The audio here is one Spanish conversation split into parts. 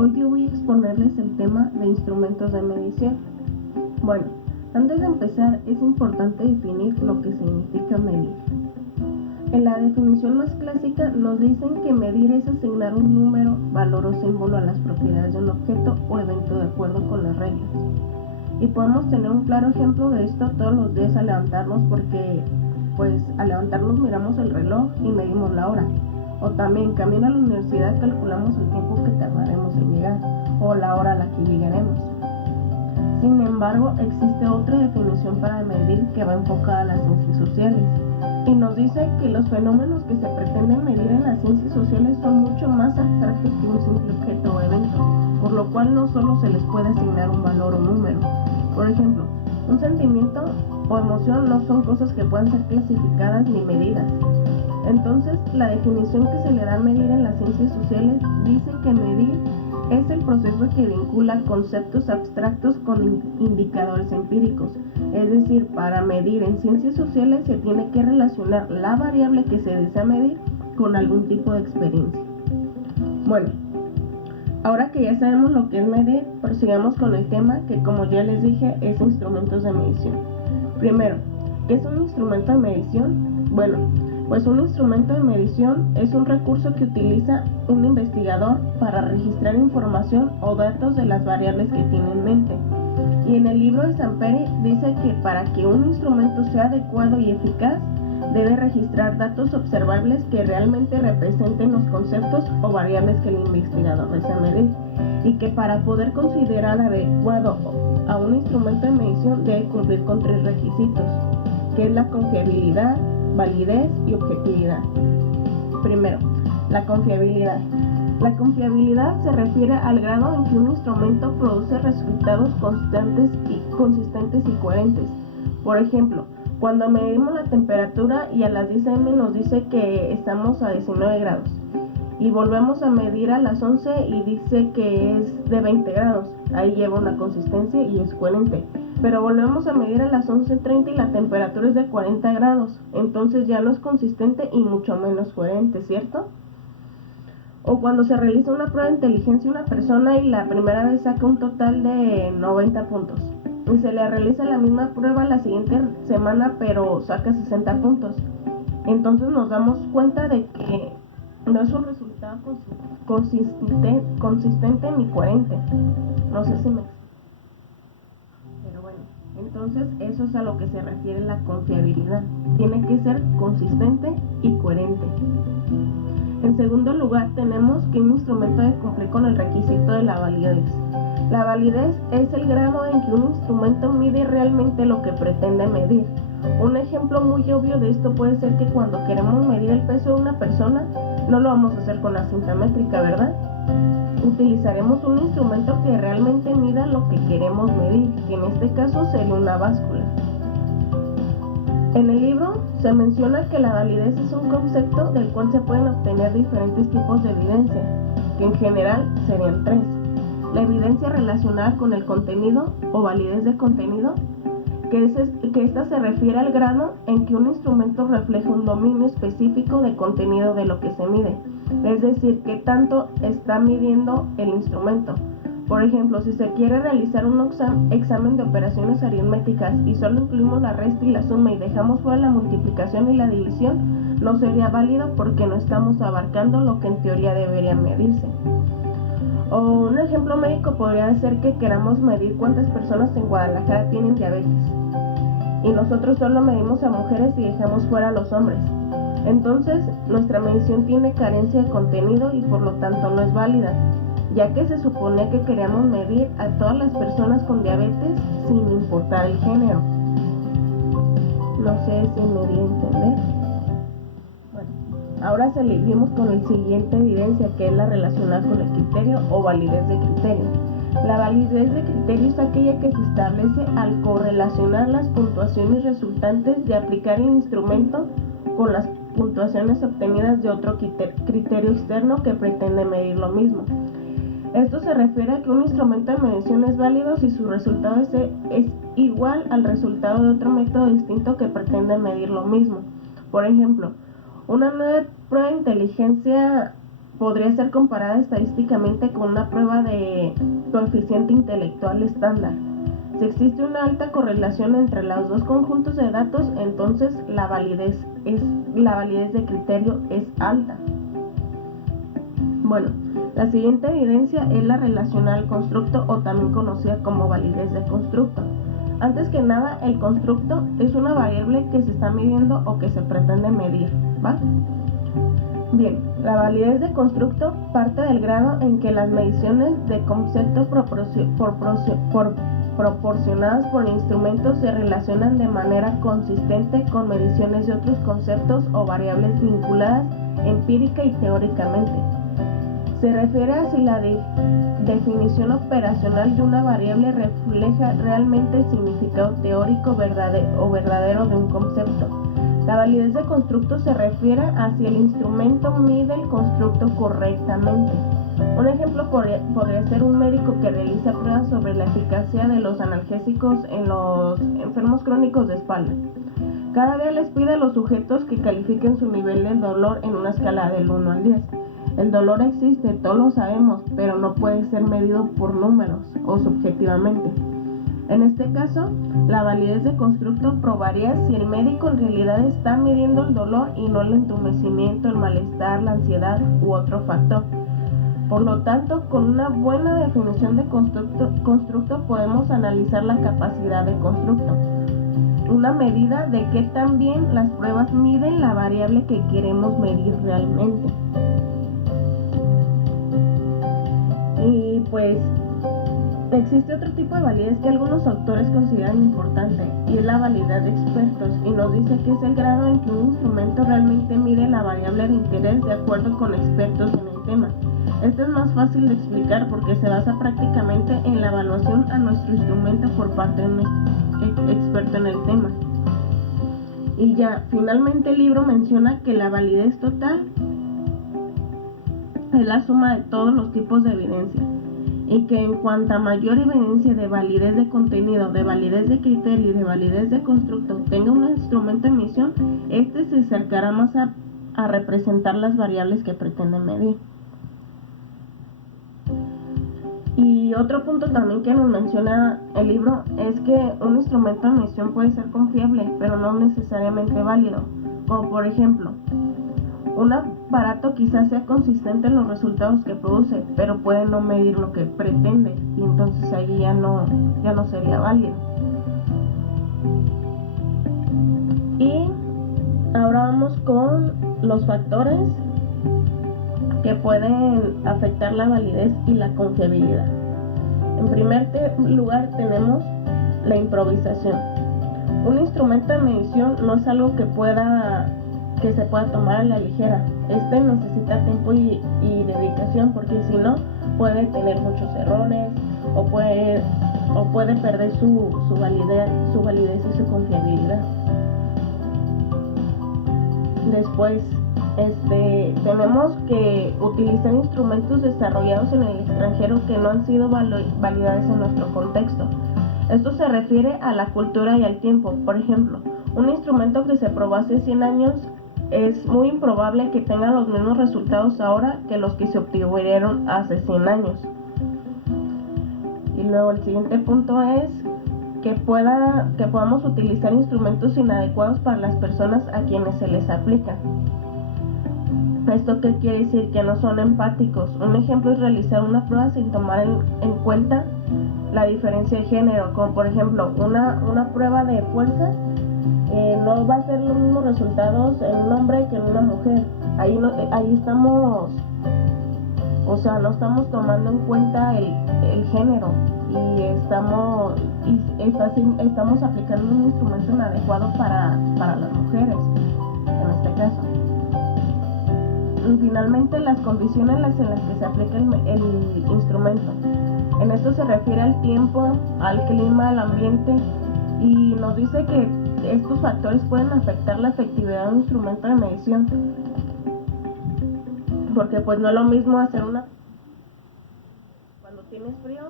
Hoy yo voy a exponerles el tema de instrumentos de medición. Bueno, antes de empezar es importante definir lo que significa medir. En la definición más clásica nos dicen que medir es asignar un número, valor o símbolo a las propiedades de un objeto o evento de acuerdo con las reglas. Y podemos tener un claro ejemplo de esto todos los días al levantarnos porque al levantarnos miramos el reloj y medimos la hora. O también camino a la universidad calculamos el tiempo que tardaremos en llegar o la hora a la que llegaremos. Sin embargo, existe otra definición para medir que va enfocada a las ciencias sociales y nos dice que los fenómenos que se pretenden medir en las ciencias sociales son mucho más abstractos que un simple objeto o evento, por lo cual no solo se les puede asignar un valor o número. Por ejemplo, un sentimiento o emoción no son cosas que puedan ser clasificadas ni medidas. Entonces, la definición que se le da a medir en las ciencias sociales dice que medir es el proceso que vincula conceptos abstractos con indicadores empíricos. Es decir, para medir en ciencias sociales se tiene que relacionar la variable que se desea medir con algún tipo de experiencia. Bueno, ahora que ya sabemos lo que es medir, prosigamos con el tema que, como ya les dije, es instrumentos de medición. Primero, ¿qué es un instrumento de medición? Bueno, pues un instrumento de medición es un recurso que utiliza un investigador para registrar información o datos de las variables que tiene en mente. Y en el libro de Samperi dice que para que un instrumento sea adecuado y eficaz, debe registrar datos observables que realmente representen los conceptos o variables que el investigador desea medir, y que para poder considerar adecuado a un instrumento de medición debe cumplir con 3 requisitos, que es la confiabilidad, validez y objetividad. Primero, la confiabilidad. La confiabilidad se refiere al grado en que un instrumento produce resultados consistentes y coherentes. Por ejemplo, cuando medimos la temperatura y a las 10 am nos dice que estamos a 19 grados y volvemos a medir a las 11 y dice que es de 20 grados, ahí lleva una consistencia y es coherente. Pero volvemos a medir a las 11:30 y la temperatura es de 40 grados, entonces ya no es consistente y mucho menos coherente, ¿cierto? O cuando se realiza una prueba de inteligencia a una persona y la primera vez saca un total de 90 puntos y se le realiza la misma prueba la siguiente semana pero saca 60 puntos, entonces nos damos cuenta de que no es un resultado consistente ni coherente. No sé si me... Pero bueno, entonces eso es a lo que se refiere la confiabilidad. Tiene que ser consistente y coherente. En segundo lugar, tenemos que un instrumento debe cumplir con el requisito de la validez. La validez es el grado en que un instrumento mide realmente lo que pretende medir. Un ejemplo muy obvio de esto puede ser que cuando queremos medir el peso de una persona, no lo vamos a hacer con la cinta métrica, ¿verdad? Utilizaremos un instrumento que realmente mida lo que queremos medir, que en este caso sería una báscula. En el libro se menciona que la validez es un concepto del cual se pueden obtener diferentes tipos de evidencia, que en general serían 3. La evidencia relacionada con el contenido o validez de contenido, que esta se refiere al grado en que un instrumento refleja un dominio específico de contenido de lo que se mide, es decir, qué tanto está midiendo el instrumento. Por ejemplo, si se quiere realizar un examen de operaciones aritméticas y solo incluimos la resta y la suma y dejamos fuera la multiplicación y la división, no sería válido porque no estamos abarcando lo que en teoría debería medirse. O un ejemplo médico podría ser que queramos medir cuántas personas en Guadalajara tienen diabetes y nosotros solo medimos a mujeres y dejamos fuera a los hombres. Entonces, nuestra medición tiene carencia de contenido y por lo tanto no es válida, ya que se suponía que queríamos medir a todas las personas con diabetes sin importar el género. No sé si me di a entender. Bueno, ahora seguimos con la siguiente evidencia, que es la relacionada con el criterio o validez de criterio. La validez de criterio es aquella que se establece al correlacionar las puntuaciones resultantes de aplicar el instrumento con las puntuaciones obtenidas de otro criterio externo que pretende medir lo mismo. Esto se refiere a que un instrumento de medición es válido si su resultado es igual al resultado de otro método distinto que pretende medir lo mismo. Por ejemplo, una nueva prueba de inteligencia podría ser comparada estadísticamente con una prueba de coeficiente intelectual estándar. Si existe una alta correlación entre los dos conjuntos de datos, entonces la validez de criterio es alta. Bueno, la siguiente evidencia es la relacional constructo, o también conocida como validez de constructo. Antes que nada, el constructo es una variable que se está midiendo o que se pretende medir, ¿va? Bien, la validez de constructo parte del grado en que las mediciones de concepto proporcionadas por instrumentos se relacionan de manera consistente con mediciones de otros conceptos o variables vinculadas empírica y teóricamente. Se refiere a si la definición operacional de una variable refleja realmente el significado teórico o verdadero de un concepto. La validez de constructo se refiere a si el instrumento mide el constructo correctamente. Un ejemplo podría ser un médico que realiza pruebas sobre la eficacia de los analgésicos en los enfermos crónicos de espalda. Cada día les pide a los sujetos que califiquen su nivel de dolor en una escala del 1 al 10. El dolor existe, todos lo sabemos, pero no puede ser medido por números o subjetivamente. En este caso, la validez de constructo probaría si el médico en realidad está midiendo el dolor y no el entumecimiento, el malestar, la ansiedad u otro factor. Por lo tanto, con una buena definición de constructo podemos analizar la capacidad de constructo, una medida de qué tan bien las pruebas miden la variable que queremos medir realmente. Y pues existe otro tipo de validez que algunos autores consideran importante, y es la validez de expertos, y nos dice que es el grado en que un instrumento realmente mide la variable de interés de acuerdo con expertos en el tema. Esto es más fácil de explicar porque se basa prácticamente en la evaluación a nuestro instrumento por parte de un experto en el tema. Y ya, finalmente el libro menciona que la validez total es la suma de todos los tipos de evidencia, y que en cuanta mayor evidencia de validez de contenido, de validez de criterio y de validez de constructo tenga un instrumento de medición, este se acercará más a representar las variables que pretende medir. Y otro punto también que nos menciona el libro es que un instrumento de medición puede ser confiable, pero no necesariamente válido. Como por ejemplo, un aparato quizás sea consistente en los resultados que produce, pero puede no medir lo que pretende, y entonces ahí ya no sería válido. Y ahora vamos con los factores que pueden afectar la validez y la confiabilidad. En primer lugar tenemos la improvisación. Un instrumento de medición no es algo que se pueda tomar a la ligera. Este necesita tiempo y dedicación, porque si no puede tener muchos errores o puede perder su validez y su confiabilidad. Después tenemos que utilizar instrumentos desarrollados en el extranjero que no han sido validados en nuestro contexto. Esto se refiere a la cultura y al tiempo. Por ejemplo, un instrumento que se probó hace 100 años es muy improbable que tenga los mismos resultados ahora que los que se obtuvieron hace 100 años. Y luego el siguiente punto es que podamos utilizar instrumentos inadecuados para las personas a quienes se les aplica. ¿Esto qué quiere decir? Que no son empáticos. Un ejemplo es realizar una prueba sin tomar en cuenta la diferencia de género, como por ejemplo una prueba de fuerza no va a ser los mismos resultados en un hombre que en una mujer. Ahí estamos, no estamos tomando en cuenta el género, y estamos aplicando un instrumento inadecuado para las mujeres en este caso. Y finalmente, las condiciones en las que se aplica el instrumento. En esto se refiere al tiempo, al clima, al ambiente, y nos dice que estos factores pueden afectar la efectividad de un instrumento de medición, porque pues no es lo mismo hacer cuando tienes frío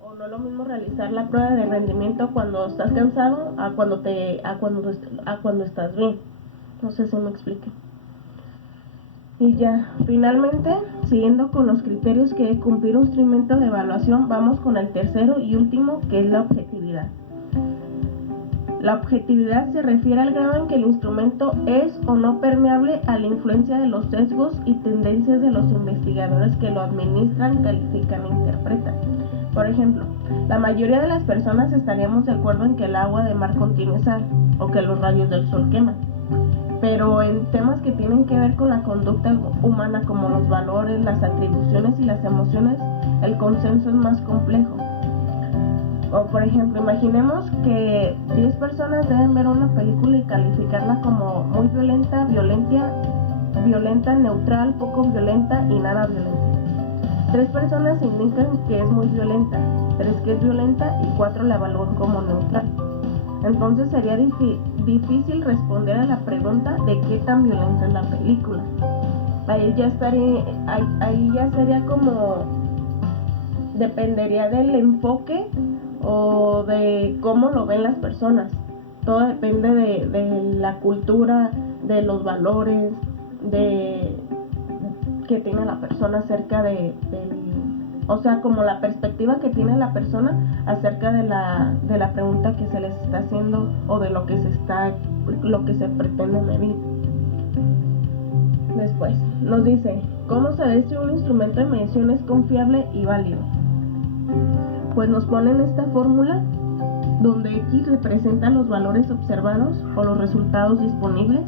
o no es lo mismo realizar la prueba de rendimiento cuando estás cansado a cuando estás bien. No sé si me explique. Y ya, finalmente, siguiendo con los criterios que debe cumplir un instrumento de evaluación, vamos con el tercero y último, que es la objetividad. La objetividad se refiere al grado en que el instrumento es o no permeable a la influencia de los sesgos y tendencias de los investigadores que lo administran, califican e interpretan. Por ejemplo, la mayoría de las personas estaríamos de acuerdo en que el agua de mar contiene sal o que los rayos del sol queman. Pero en temas que tienen que ver con la conducta humana, como los valores, las atribuciones y las emociones, el consenso es más complejo. O por ejemplo, imaginemos que 10 personas deben ver una película y calificarla como muy violenta, neutral, poco violenta y nada violenta. 3 personas indican que es muy violenta, 3 que es violenta y 4 la evalúan como neutral. Entonces sería difícil responder a la pregunta de qué tan violenta es la película. Ahí ya sería como, dependería del enfoque o de cómo lo ven las personas. Todo depende de la cultura, de los valores, que tiene la persona acerca o sea, como la perspectiva que tiene la persona acerca de la pregunta que se les está haciendo o de lo que se pretende medir. Después nos dice, ¿cómo saber si un instrumento de medición es confiable y válido? Pues nos ponen esta fórmula donde X representa los valores observados o los resultados disponibles,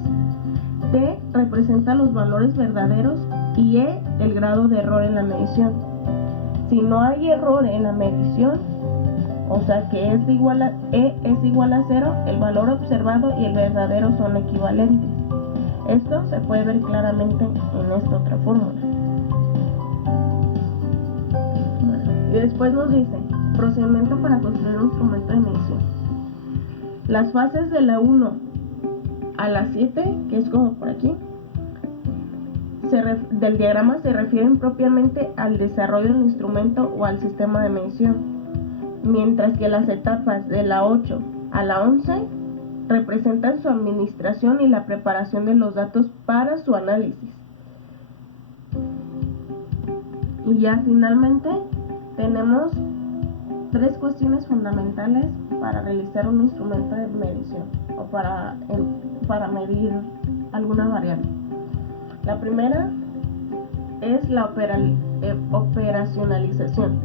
T representa los valores verdaderos y E el grado de error en la medición. Si no hay error en la medición, o sea que E es igual a 0, el valor observado y el verdadero son equivalentes. Esto se puede ver claramente en esta otra fórmula. Y después nos dice, procedimiento para construir un instrumento de medición. Las fases de la 1 a la 7, que es como por aquí, del diagrama se refieren propiamente al desarrollo del instrumento o al sistema de medición, mientras que las etapas de la 8 a la 11 representan su administración y la preparación de los datos para su análisis. Y ya finalmente tenemos 3 cuestiones fundamentales para realizar un instrumento de medición o para medir alguna variable. La primera es la operacionalización.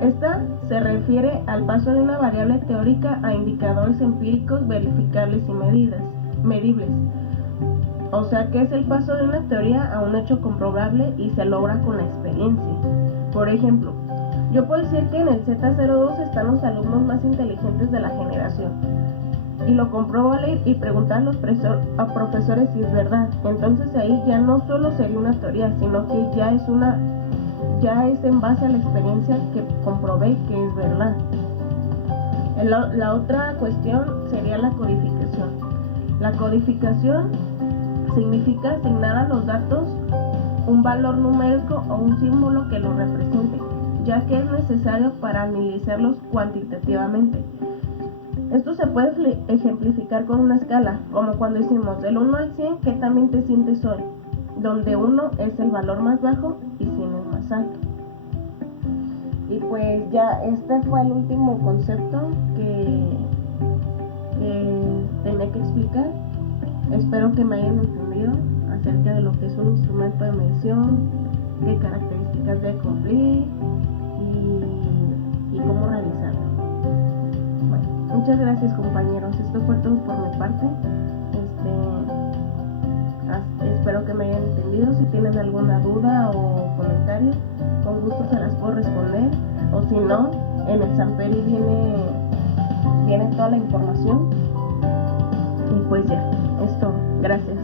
Esta se refiere al paso de una variable teórica a indicadores empíricos verificables y medibles. O sea que es el paso de una teoría a un hecho comprobable y se logra con la experiencia. Por ejemplo, yo puedo decir que en el Z02 están los alumnos más inteligentes de la generación. Y lo compruebo al ir y preguntar a los profesores si es verdad. Entonces ahí ya no solo sería una teoría, sino que ya es en base a la experiencia que comprobé que es verdad. La otra cuestión sería la codificación. La codificación significa asignar a los datos un valor numérico o un símbolo que los represente, ya que es necesario para analizarlos cuantitativamente. Esto se puede ejemplificar con una escala, como cuando decimos del 1 al 100, ¿qué también te sientes hoy? Donde 1 es el valor más bajo y 100 es más alto. Y pues ya este fue el último concepto que tenía que explicar. Espero que me hayan entendido acerca de lo que es un instrumento de medición, qué características debe cumplir y cómo realizarlo. Muchas gracias, compañeros. Esto fue todo por mi parte. Espero que me hayan entendido. Si tienen alguna duda o comentario, con gusto se las puedo responder. O si no, en el Samperi viene toda la información. Y pues ya, es todo. Gracias.